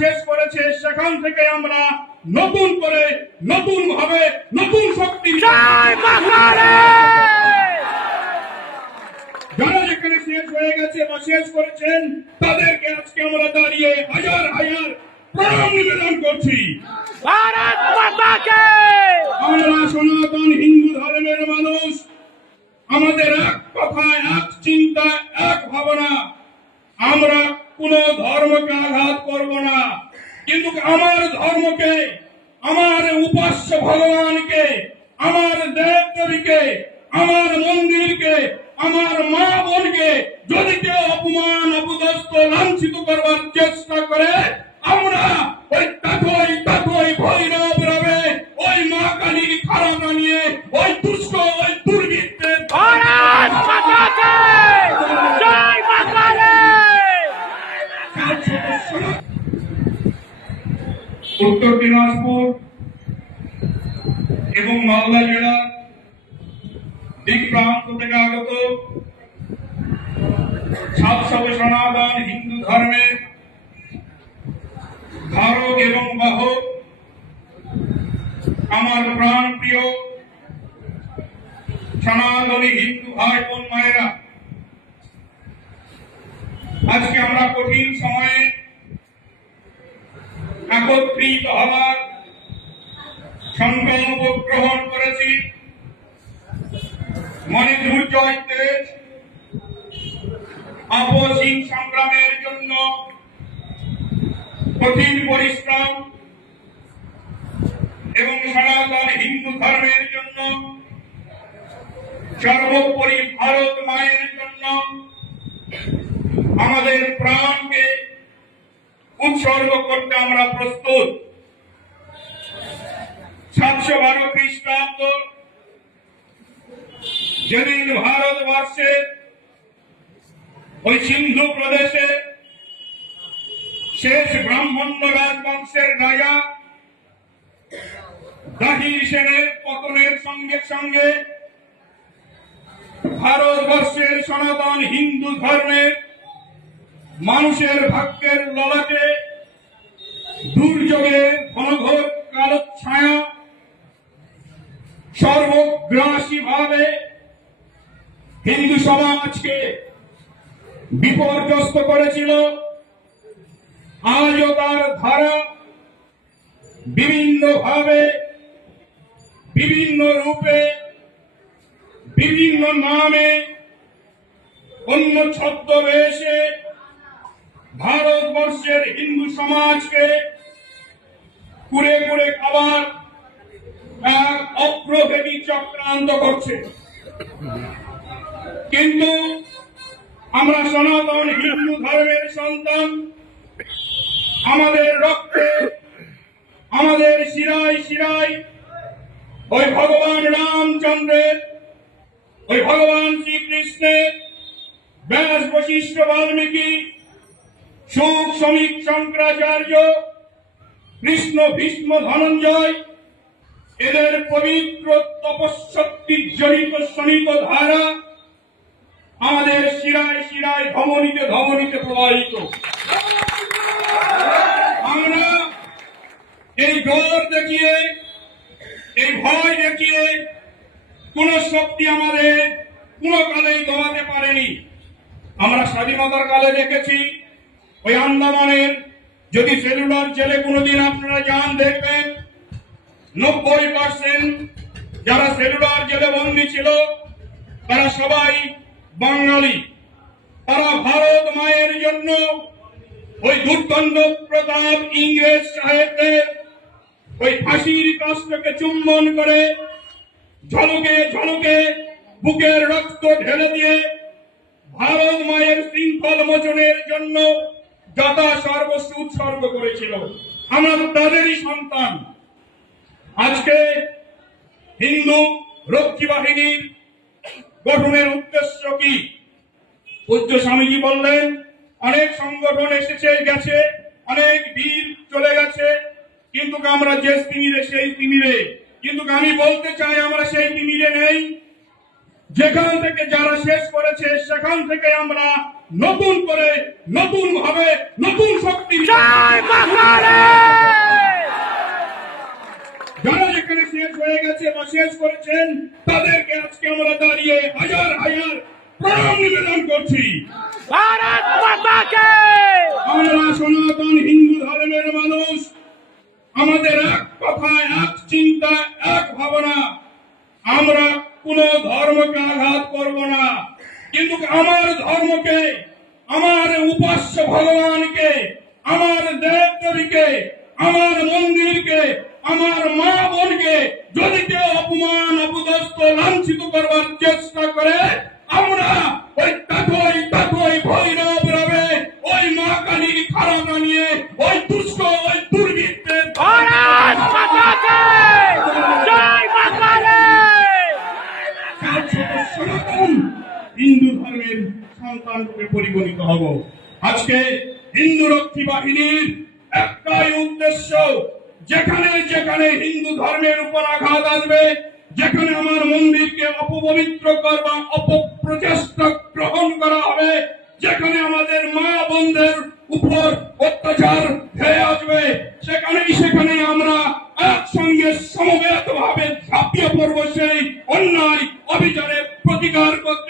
শেষ করেছে সেখান থেকে আমরা নতুন করে নতুন ভাবে নতুন শক্তি যারা যেখানে শেষ হয়ে গেছে বা শেষ করেছেন তাদেরকে আজকে আমরা দাঁড়িয়ে হাজার হাজার প্রণাম নিবেদন করছি। আমরা সনাতন হিন্দু ধর্মের মানুষ আমাদের এক কথা এক চিন্তা এক ভাবনা আমরা কোন ধর্মকে আঘাত করব না। কিন্তু আমার ধর্মকে, আমার উপাস্য ভগবানকে, আমার দেব দেবীকে আমার মন্দিরকে, আমার মা বোনকে যদি কেউ অপমান, অপদস্থ, লাঞ্ছিত করবার চেষ্টা করে, আমরা ওই তাকই এবং মালদা জেলার দিক প্রান্ত থেকে আগত সাতশত সনাতন হিন্দু ধর্মের ধারক এবং বাহক আমার প্রাণ প্রিয় সনাতনী হিন্দু ভাই বোন মায়েরা, আজকে আমরা কঠিন সময়ে একত্রিত হওয়ার সংকল্প গ্রহণ করেছি। দুর্জয় তেজ আপসীন সংগ্রামের জন্য কঠিন পরিশ্রম এবং সনাতন হিন্দু ধর্মের জন্য, সর্বোপরি ভারত মায়ের জন্য আমাদের প্রাণকে উৎসর্গ করতে আমরা প্রস্তুত। সাতশো বারো খ্রিস্টাব্দ, যেদিন ভারতবর্ষে ওই সিন্ধু প্রদেশে শেষ ব্রাহ্মণ্য রাজবংশের রাজা দাহির সেনের পতনের সঙ্গে সঙ্গে ভারতবর্ষের সনাতন হিন্দু ধর্মের মানুষের ভাগ্যের ললাটে দুর্যোগের ঘনঘোর কালো ছায়া সর্বগ্রাসী ভাবে হিন্দু সমাজকে বিপর্যস্ত করেছিল। আজও তার ধারা বিভিন্ন ভাবে, বিভিন্ন রূপে, বিভিন্ন নামে, অন্য ছদ্মবেশে ভারতবর্ষের হিন্দু সমাজকে কুড়ে কুড়ে খাবার এক চক্রান্ত করছে। কিন্তু আমরা সনাতন হিন্দু ধর্মের সন্তান। আমাদের রক্তে, আমাদের শিরায় শিরায়, ওই ভগবান রামচন্দ্রের, ওই ভগবান শ্রীকৃষ্ণের ব্যাস বশিষ্ঠ বাল্মীকি, সুখ শ্রমিক শঙ্করাচার্য, কৃষ্ণ ভীষ্ম ধনঞ্জয় এদের পবিত্র তপশক্তি জনিত শনিত ধারা আমাদের শিরায় শিরায় ধমনীতে ধমনীতে প্রবাহিত। আমরা এই ডর দেখিয়ে, এই ভয় দেখিয়ে কোন শক্তি আমাদের কোন কালেই দমাতে পারেনি। আমরা স্বাধীনতার কালে দেখেছি, ওই আন্দামানের যদি সেলুলার জেলে কোনোদিন আপনারা যান দেখবেন নব্বই পার্সেন্ট যারা সেলুলার জেলে বন্দী ছিল, তারা সবাই বাঙালি। তারা ভারত মায়ের জন্য ওই দুর্দণ্ড প্রতাপ ইংরেজ সাহেবদের ওই ফাঁসির কাজটাকে চুম্বন করে ঝলকে ঝলকে বুকের রক্ত ঢেলে দিয়ে ভারত মায়ের শৃঙ্খল মোচনের জন্য যথা সর্বস্ব উৎসর্গ করেছিল। আমরা তাদেরই সন্তান। আজকে হিন্দু রক্ষী বাহিনীর গঠনের উদ্দেশ্য কি? পূজ্য স্বামীজি বললেন অনেক সংগঠন এসেছে গেছে অনেক বীর চলে গেছে কিন্তু আমরা যে তিমিরে সেই তিমিরে। কিন্তু আমি বলতে চাই আমরা সেই তিমিরে নেই। যেখান থেকে যারা শেষ করেছে সেখান থেকে আমরা নতুন করে নতুন ভাবে নতুন শক্তি যারা যেখানে শেষ হয়ে গেছে বা শেষ করেছেন তাদেরকে আজকে আমরা দাঁড়িয়ে হাজার হাজার প্রণাম নিবেদন করছি। আমরা সনাতন হিন্দু ধর্মের মানুষ আমাদের এক কথা এক চিন্তা এক ভাবনা আমরা কোন ধর্মকে আঘাত করব না। কিন্তু আমার ধর্মকে আমার উপাস্য ভগবানকে আমার দেব দেবীকে আমার মন্দিরকে আমার মা বোনকে যদি কেউ অপমান অপদস্ত লাঞ্ছিত করবার চেষ্টা করে আমরা ওই তাকই তাকই ভৈরব রবে ওই মা কালীর খারাপ নিয়ে ওই দুষ্ট ওই দুর্বৃত্তের হিন্দু ধর্মের সন্তান রূপে পরিগণিত হব। আজকে হিন্দু রক্ষী বাহিনীর একটাই উদ্দেশ্য যেখানে যেখানে হিন্দু ধর্মের উপর আঘাত আসবে, যেখানে আমার মন্দিরকে অপবিত্র করবা, অপপ্রচেষ্টা গ্রহণ করা হবে, যেখানে আমাদের মা বোনদের উপর অত্যাচার হয়ে আসবে, সেখানেই সেখানে আমরা একসঙ্গে সমবেত ভাবে ঝাঁপিয়ে পড়ব সেই অন্যায় অভিযানে প্রতিকার করতে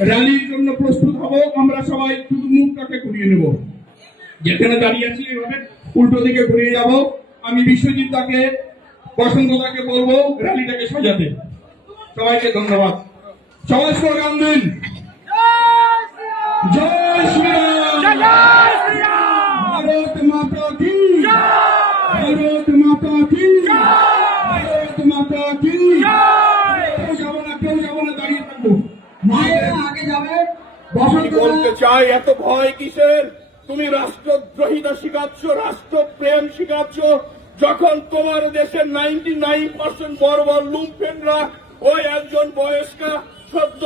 র্যালির জন্য প্রস্তুত হব, আমরা সবাই মুখটাকে ঘুরিয়ে নেব। যেখানে দাঁড়িয়ে আছি, এভাবে উল্টো দিকে ঘুরিয়ে যাব। আমি বিশ্বজিৎ তাকে বসন্ত তাকে বলব, র্যালিটাকে সাজাতে। সবাইকে ধন্যবাদ। সবাই স্লোগান দিন। জয় শ্রীরাম। বলতে চাই, এত ভয় কিসের? তুমি রাষ্ট্রদ্রোহিতা শিখাচ্ছ, রাষ্ট্রপ্রেম শিখাচ্ছ। যখন তোমার দেশের নাইনটি নাইন পার্সেন্ট বড় লুম্পেনরা ওই একজন বয়স্কা, সদ্য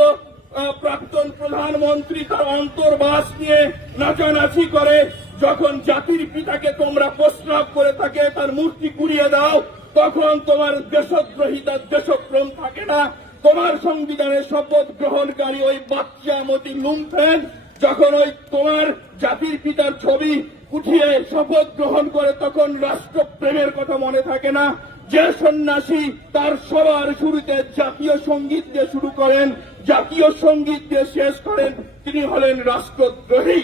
প্রাক্তন প্রধানমন্ত্রী তার অন্তর্বাস নিয়ে নাচানাচি করে, যখন জাতির পিতাকে তোমরা প্রস্রাব করে থাকে তার মূর্তি কুড়িয়ে দাও, তখন তোমার দেশদ্রোহিতা দেশপ্রেম থাকে না। তোমার সংবিধানের শপথ গ্রহণকারী ওই বাচ্চা মতি লুম্ফেন যখন ওই তোমার জাতির পিতার ছবি উঠিয়ে শপথ গ্রহণ করে তখন রাষ্ট্রপ্রেমের কথা মনে থাকে না। যে সন্ন্যাসী তার সবার শুরুতে জাতীয় সংগীত দিয়ে শুরু করেন, জাতীয় সংগীত দিয়ে শেষ করেন, তিনি হলেন রাষ্ট্রদ্রোহী।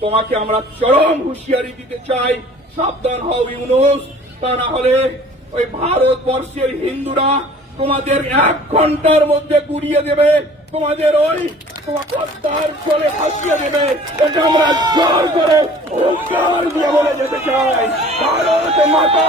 তোমাকে আমরা চরম হুঁশিয়ারি দিতে চাই। সাবধান হও ইউনুস। তা না হলে ওই ভারতবর্ষের হিন্দুরা তোমাদের এক ঘণ্টার মধ্যে গুড়িয়ে দেবে। তোমাদের ওই তোমার চলে ফাঁসিয়ে দেবে। এটা আমরা জোর করে হুঙ্কার দিয়ে বলে যেতে চাই। ভারত মাতা